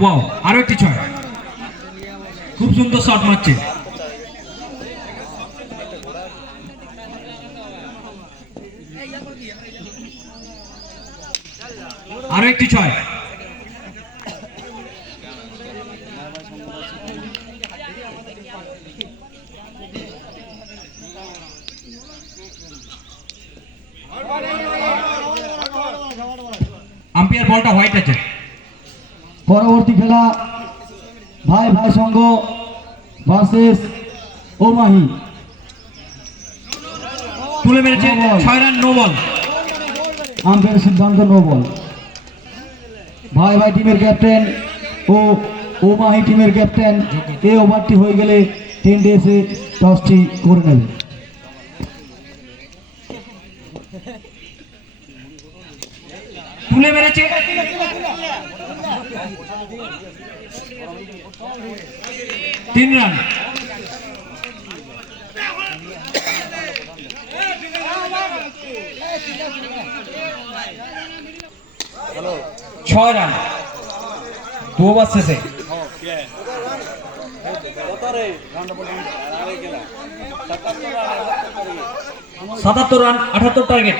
Wow আরও একটি ছয়। খুব সুন্দর শট মারছে। আরও একটি ছয়। আম্পায়ার বলটা হোয়াইট আছে। পরবর্তী খেলা ভাই ভাই সঙ্গ ভার্সেস ওমাহি। তুলে মেরেছে No ball. ছয় রান নো বল আম্পায়ারের সিদ্ধান্ত নো বল ভাই ভাই টিমের ক্যাপ্টেন ও ওমাহি টিমের ক্যাপ্টেন এই ওভারটি হয়ে গেলে টেন্টে ডেসে টসটি করে নেবে। তুলে মেরেছে। তিন রান। ছয় রান। দু ওভার শেষে। সাতাত্তর রান আঠাত্তর টার্গেট।